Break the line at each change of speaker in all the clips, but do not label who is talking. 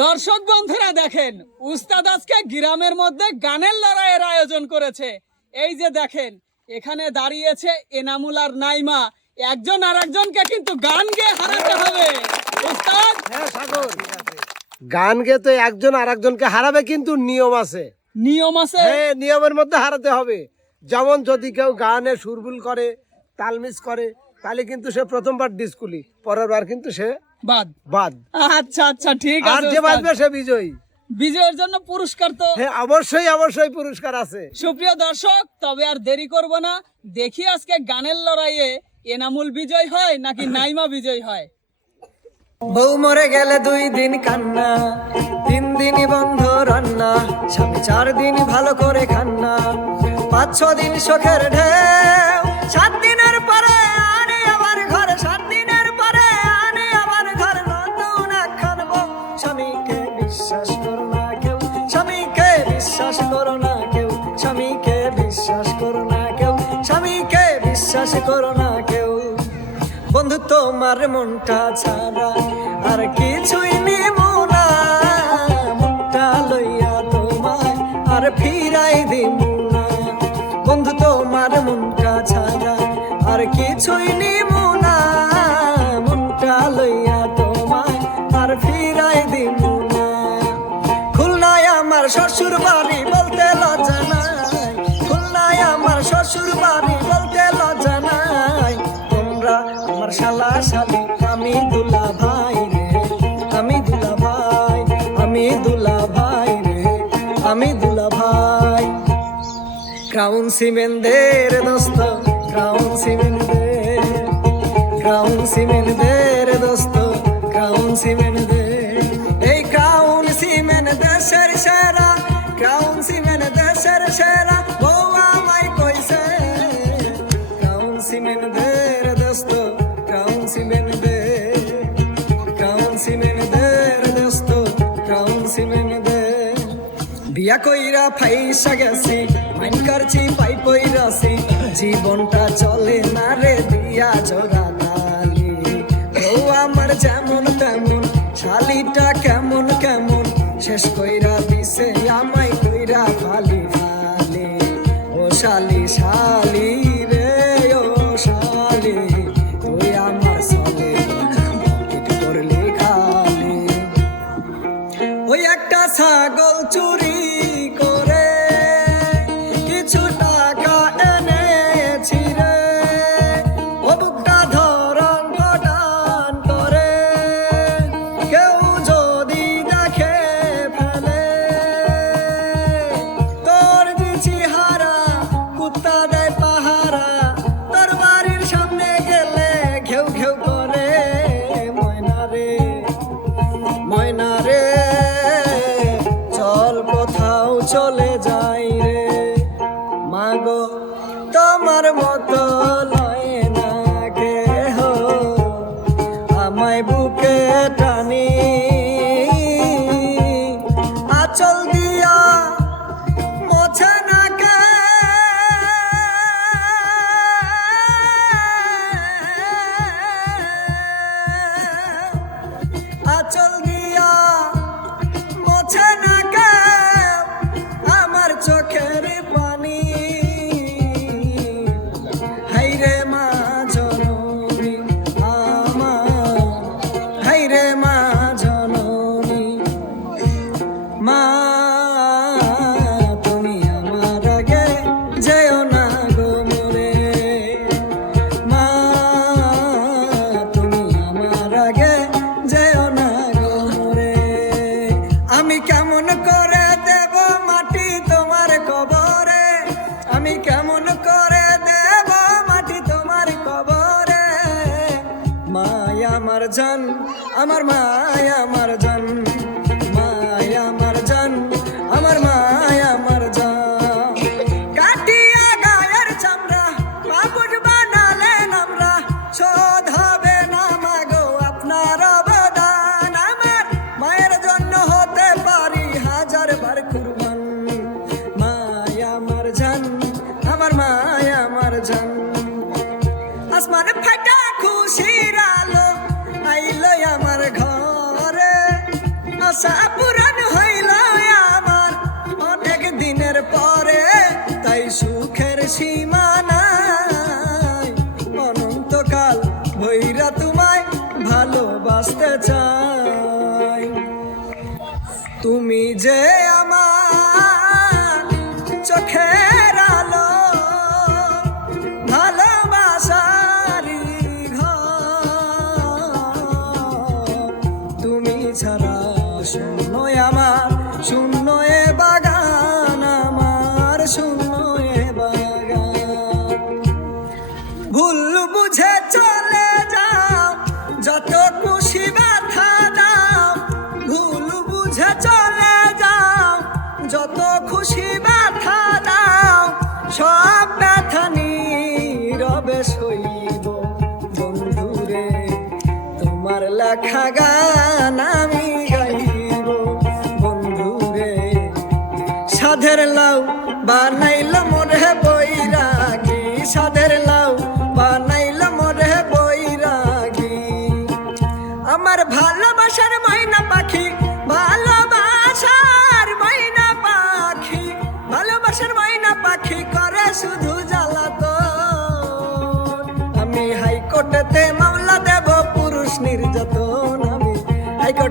দর্শক বন্ধুরা দেখেন উস্তাদ আজকে গ্রামের মধ্যে গানের লড়াইয়ের আয়োজন করেছে। এই যে দেখেন এখানে দাঁড়িয়েছে এনামুল আর নাইমা। একজন আর একজনকে কিন্তু গান গেয়ে হারাতে হবে। উস্তাদ?
গান গেয়ে তো একজন আর একজনকে হারাবে কিন্তু নিয়ম আছে।
নিয়ম আছে?
হ্যাঁ নিয়মের মধ্যে হারাতে হবে। যেমন যদি কেউ গানে সুরবুল করে তালমিস করে তাহলে কিন্তু সে প্রথমবার ডিসকুলি পরের বার কিন্তু সে
বাদ।
বাদ।
আচ্ছা আচ্ছা ঠিক
আর যে। বাজবে সে বিজয়ী।
বিজয়ের জন্য পুরস্কার তো।
হ্যাঁ অবশ্যই অবশ্যই পুরস্কার আছে।
সুপ্রিয় দর্শক তবে আর দেরি করব না। দেখি আজকে গানের লড়াইয়ে এনামুল বিজয় হয় নাকি নাইমা বিজয় হয়?
বউ মরে গেলে দুই দিন কান্না তিন দিন বন্ধ রান্না স্বামী চার দিন ভালো করে খান্না পাঁচ ছ দিন শোকের ঢেউ সাত দিনের পরে করো না কেউ। বন্ধু, তোমার মনটা ছাড়া আর কিছুই নেব না। মনটা লইয়া তোমায় আর ফিরাই দিব না। বন্ধু, তোমার মনটা ছাড়া আর কিছুই আমি দুলা ভাই ক্রাউন সিমেন্টের দোস্ত ক্রাউন সিমেন্টের ক্রাউন সিমেন্টের ফাইসা গেছি মাইন করছি পাই পইরাছি জীবনটা চলে না রে দিয়া জোড়া তালি। ও আমার যেমন তেমন, শালিটা কেমন কেমন, শেষ কইরা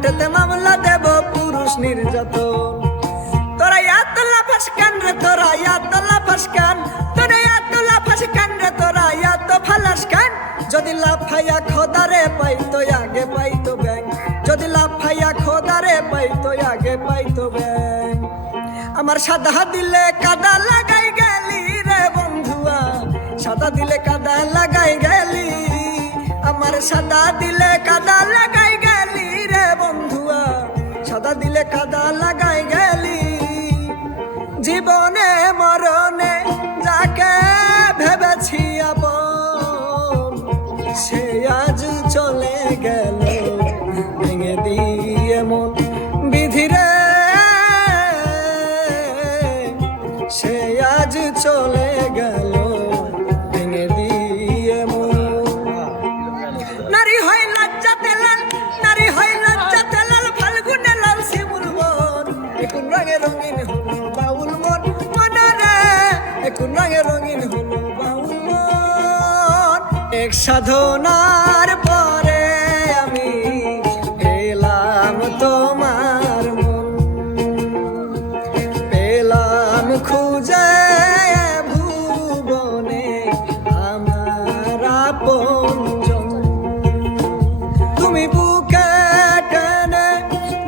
হাইকোর্টেতে মামলা দেব পুরুষ নির্যাতন। তোরা ইয়াতলা ফাসকান রে? তোরা ইয়াতলা ফাসকান তোরা ইয়াতলা ফাসকান রে? তোরা ইয়াত ফালাসকান যদি লাফাইয়া খোদারে পাই তো আগে পাই তো ব্যাং যদি লাফাইয়া খোদারে পাই তো আগে পাই তো ব্যাং আমার সাদা দিলে কাদা লাগাই গেলি রে বন্ধুয়া। সাদা দিলে কাদা লাগাই গেলি। আমার সাদা দিলে কাদা লাগাই গেলি সাদা দিলে কাদা লাগাই গেলি। জীবনে সাধনার পরে আমি পেলাম তোমার মন। পেলাম খুঁজে ভুবনে আমার আপনজন তুমি বুকে টেনে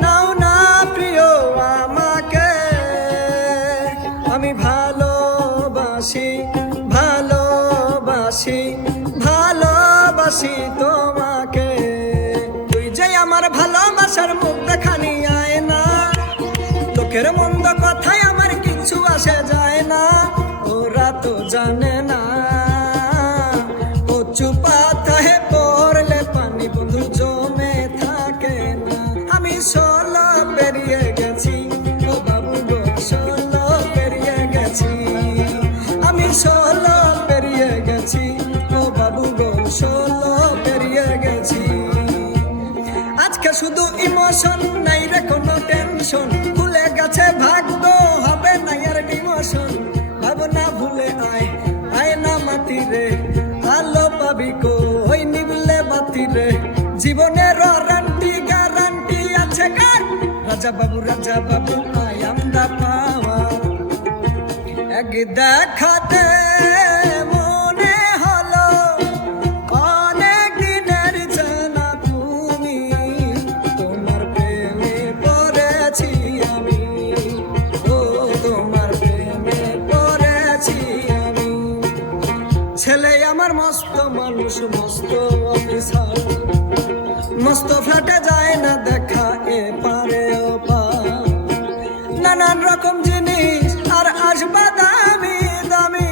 নাও না প্রিয় আমাকে। আমি ভালোবাসি লোকের মন্দ কথায় আমার কিছু আসে যায় না। ওরা তো জানে না। কচু পাতায় পড়লে পানি বন্ধু জমে থাকে না। আমি ষোলো পেরিয়ে গেছি। ও বাবু গো, ষোলো পেরিয়ে গেছি। আমি ষোলো পেরিয়ে গেছি। ও বাবু গো, ষোলো পেরিয়ে গেছি। আজকে শুধু ইমোশন নাই রে কোনো টেনশন গেছে ভাগ্য হবে না আর ডিমোশন। ভাবনা ভুলে আয় আয় না মাতি রে আলো পাবি কো ওই নিবলে বাতি রে জীবনের ওয়ারান্টি, গ্যারান্টি আছে কার? রাজা বাবু রাজা বাবু, আয় এম পাওয়া এক দেখাতে মস্ত ফ্ল্যাটে যায় না দেখা এ পারে ও নানান রকম জিনিস আর দামি দামি।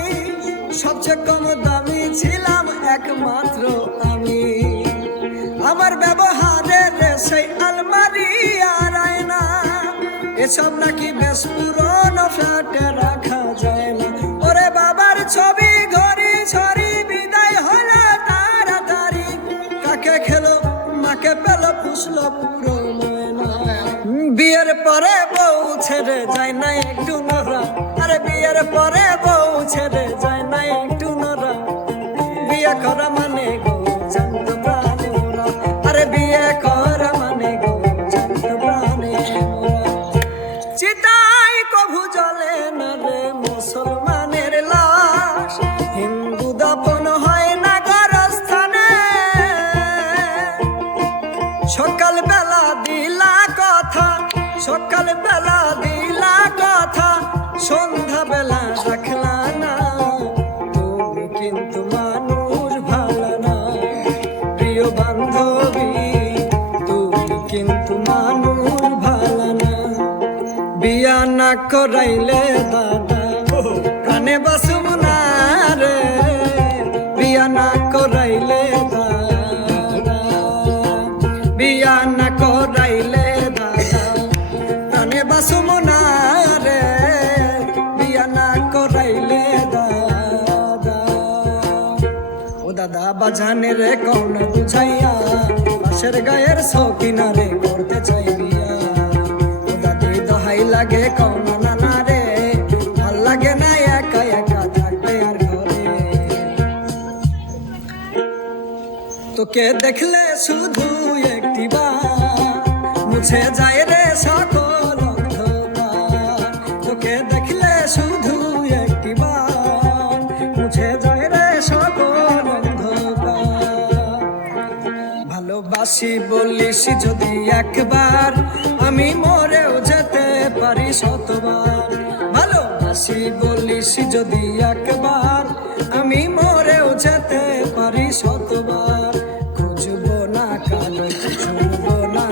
সবচেয়ে কম দামি ছিলাম একমাত্র আমি। আমার ব্যবহারের সেই আলমারি আর এসব নাকি বেশ পুরনো ফ্ল্যাটে ছেড়ে যায় না একটু নরা আরে বিয়ের পরে বউ ছেড়ে যায় না একটু নরা বিয়ে করা মানে বিয়া না করাইলে দাদা, কানে বাসুম না রে। বিয়া না করাইলে দাদা, বিয়া না করাইলে দাদা, কানে বাসুম না রে। বিয়া না করাইলে দাদা। ও দাদা বাজানে রে কৌন বুঝাইয়া, পাশের গায়ের সকিনা রে করতে চাই লাগে তোকে দেখলে শুধু একটি মুছে যায় রে সকল তোকে দেখলে শুধু একটি মুছে যায় রে সকল ভালোবাসি বলিস যদি একবার আমি মরেও যেতে পারি শতবার। ভালোবাসি বলিস যদি একবার, আমি মরেও যেতে পারি শতবার। খুঁজবো না কালো শুনব না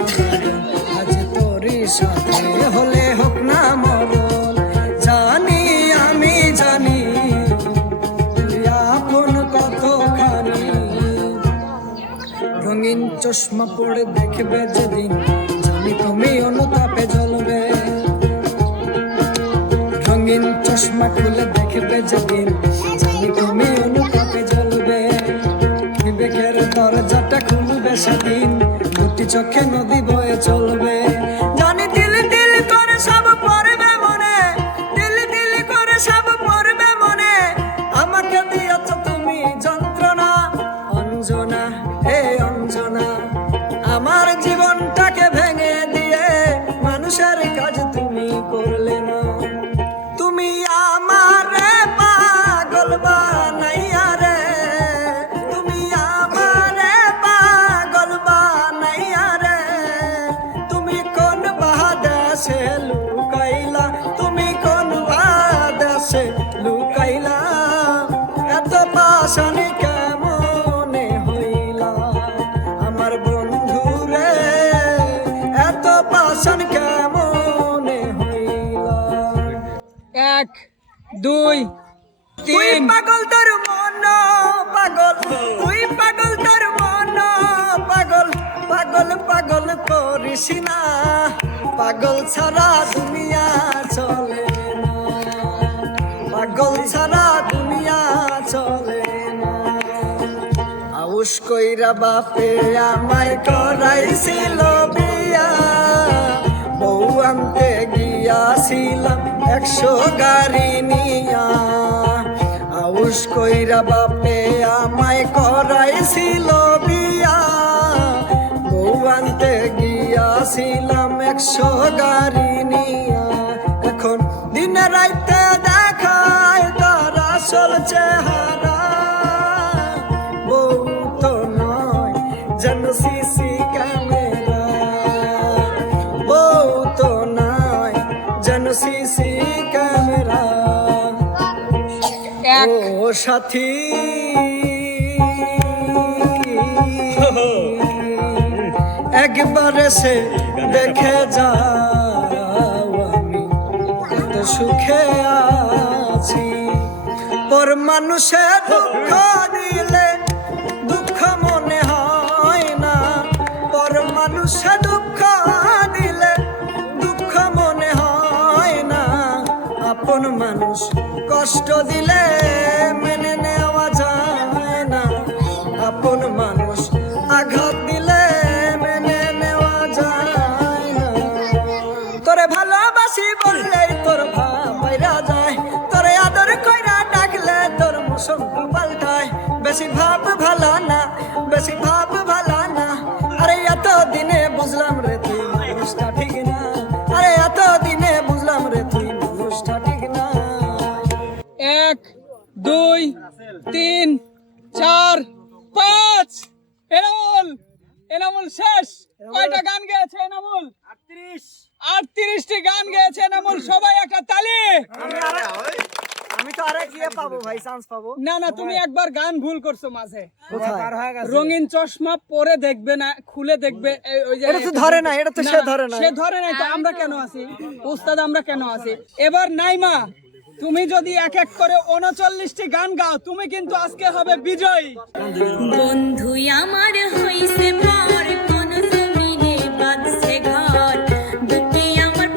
আজ তোরই সাথে হলে হোক না মরণ। জানি আমি, জানি আপন কতখানি। রঙিন চশমা পড়ে দেখবে যেদিন জানি তুমি অনুতাপে জ্বলবে। রঙিন চশমা খুলে দেখবে যেদিন। জানি তুমি অনুতাপে জ্বলবে। বিবেকের দরজাটা খুলবে সেদিন। দুটি চোখে নদী বয়ে চলবে। করিস পাগল ছাড়া দুনিয়া চলে না। পাগল ছাড়া দুনিয়া চলে না। আউস কইরা বাপে আমায় করাইছিল বিয়া। বউ আনতে গিয়াছিলাম একশো গাড়ি নিয়া। আউস কইরা বাপে আমায় করাইছিল বিয়া। বউ আনতে গিয়াছিলাম একশো গাড়ি নিয়া। এখন দিনে রাইতে দেখায় তার আসল চেহারা। বউ তো নয় যেন সিসি ক্যামেরা। বউ তো নয় যেন সিসি ক্যামেরা। ও সাথী। একবার সে দেখে যাও আমি। সুখে আছি। পর মানুষে দুঃখ দিলে দুঃখ মনে হয় না। পর মানুষে দুঃখ দিলে দুঃখ মনে হয় না। আপন মানুষ কষ্ট দিলে
এনামুল শেষ। কয়টা গান গেয়েছে এনামুল? আটত্রিশটি গান গেয়েছে এনামুল। সবাই একটা তালি।
আমি তো আরে গিয়ে পাবো ভাই চান্স পাবো।
না না তুমি একবার গান ভুল করছ মাঝে।
পার হয়ে গেছে।
রঙিন চশমা পরে দেখবে না খুলে দেখবে ওই যে
এটা তো ধরে না এটা তো সে ধরে না।
সে ধরে নাই তো আমরা কেন আছি? উস্তাদ আমরা কেন আছি? এবার নাইমা তুমি যদি এক এক করে উনচল্লিশটি গান গাও তুমি কিন্তু আজকে হবে বিজয়ী।
বন্ধু আমার হইছে মর কোন জমিনে বাঁধছে ঘর বুকে আমার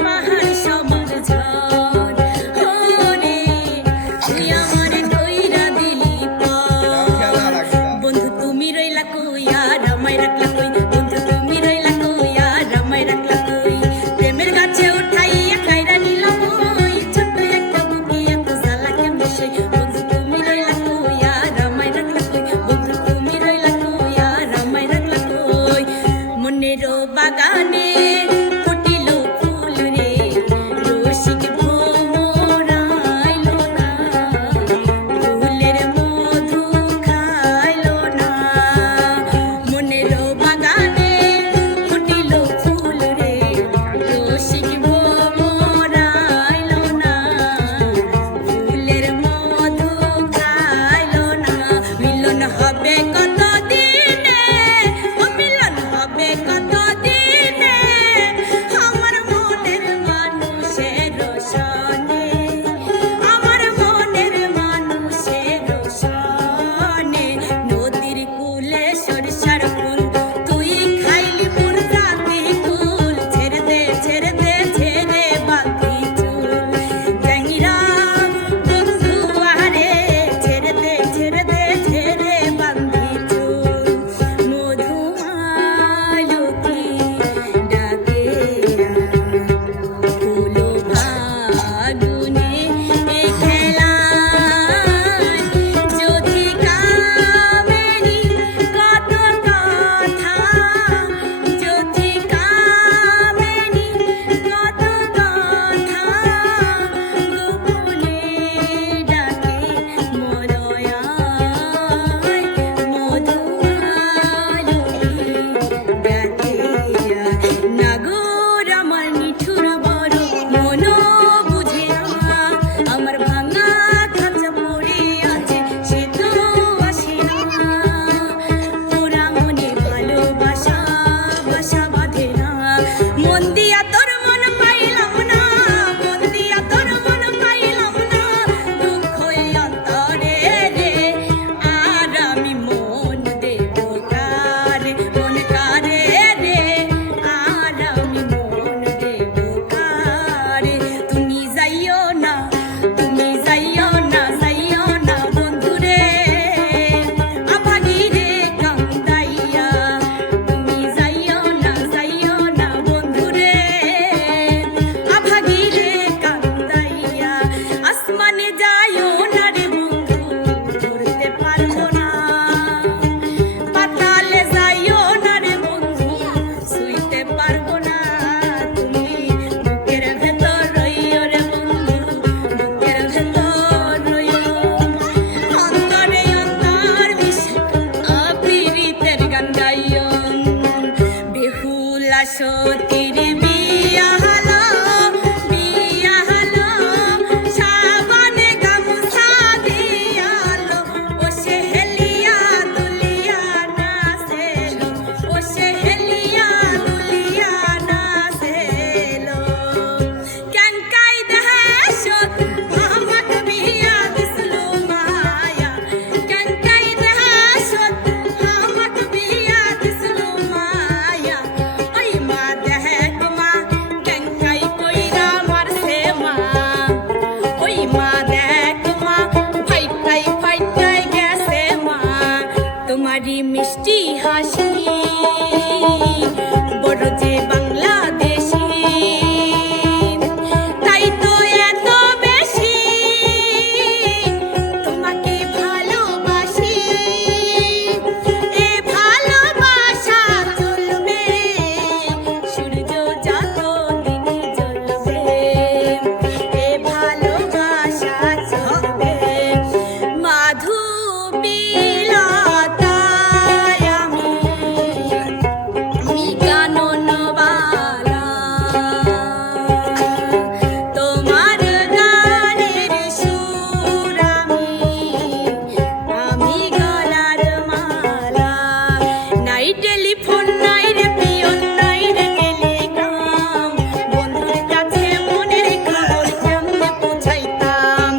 টেলিফোন নাই রে, পিয়ন নাই রে, টেলিগ্রাম। বন্ধুর কাছে মনের খবর কেমনে পৌঁছাইতাম।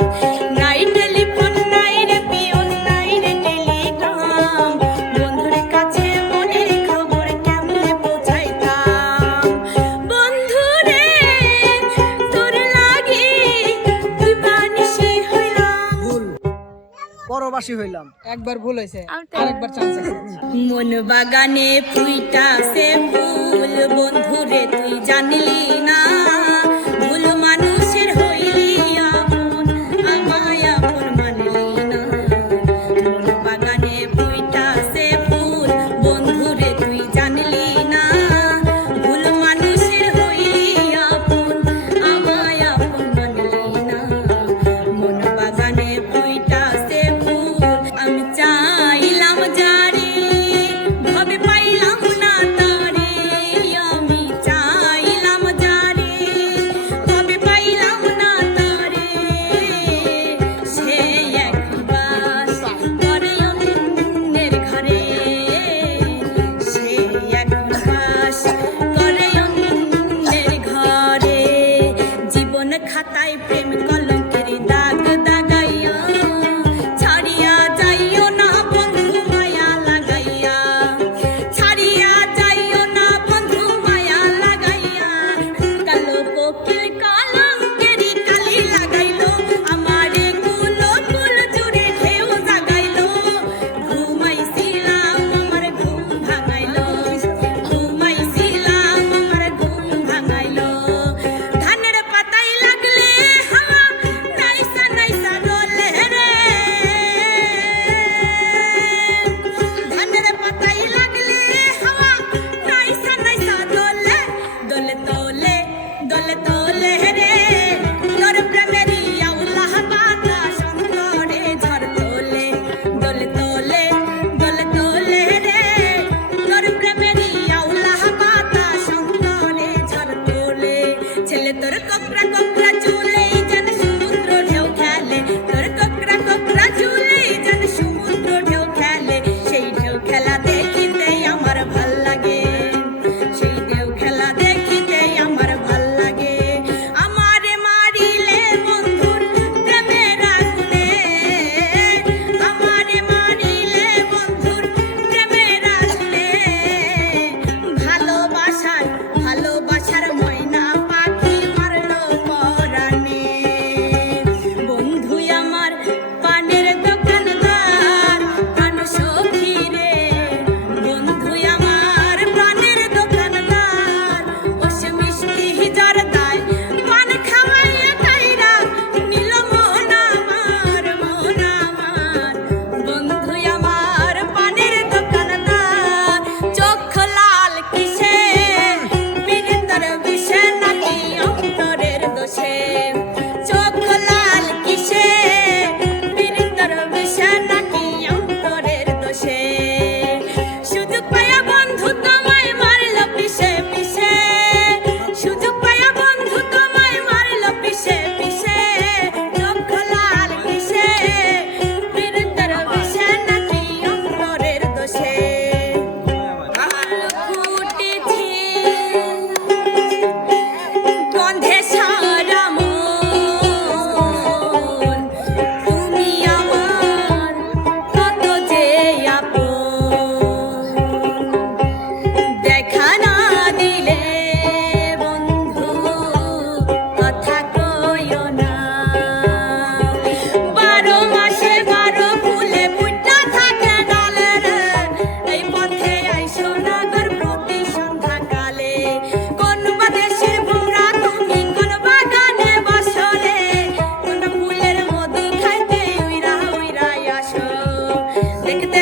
নাই টেলিফোন নাই রে, পিয়ন নাই রে, টেলিগ্রাম। বন্ধুর কাছে মনের খবর কেমনে পৌঁছাইতাম। বন্ধুরে তোর লাগি তুই বানিসি
পরবাসী হইলাম।
একবার ভুল হয়েছে আরেকবার চান্স আছে।
মন বাগানে ফুইটা সে ফুল। বন্ধুরে তুই জানলি না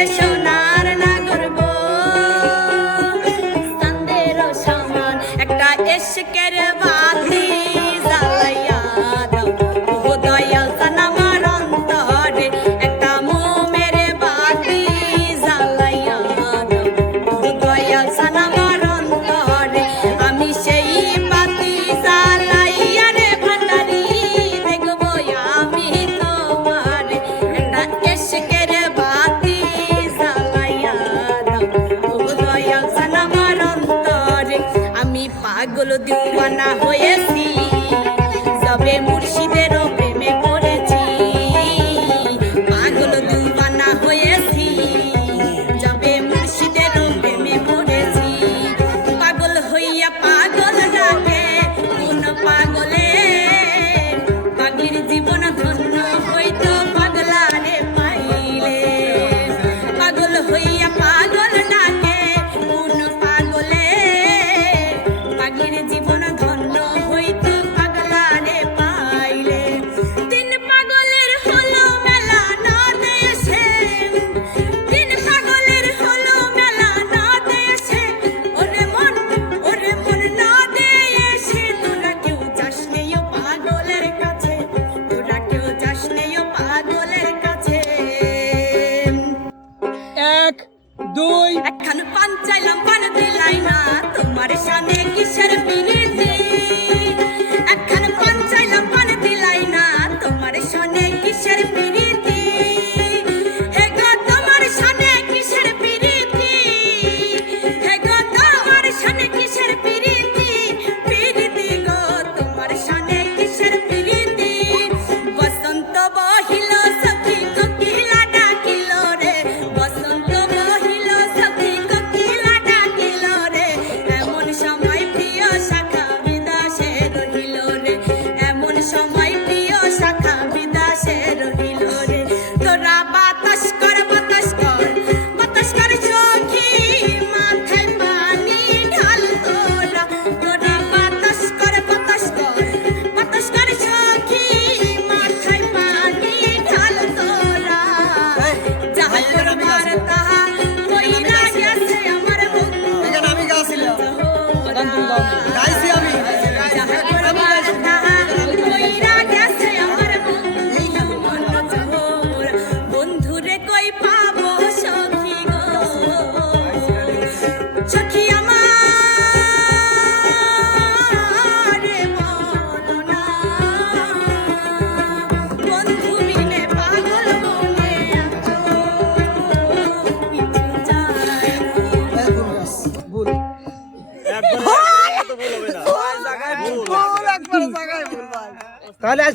so
now.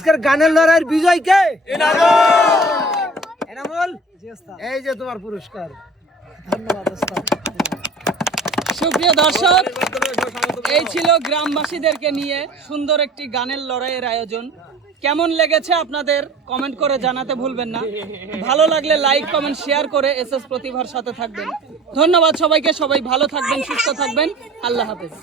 আজকের গানের লড়াইয়ের বিজয় কে? এনামুল। এই যে তোমার পুরস্কার।
সুপ্রিয় দর্শক এই ছিল গ্রামবাসীদেরকে নিয়ে সুন্দর একটি গানের লড়াইয়ের আয়োজন। কেমন লেগেছে আপনাদের কমেন্ট করে জানাতে ভুলবেন না। ভালো লাগলে লাইক কমেন্ট শেয়ার করে এস এস প্রতিভার সাথে থাকবেন। ধন্যবাদ সবাইকে সবাই ভালো থাকবেন সুস্থ থাকবেন। আল্লাহ হাফেজ।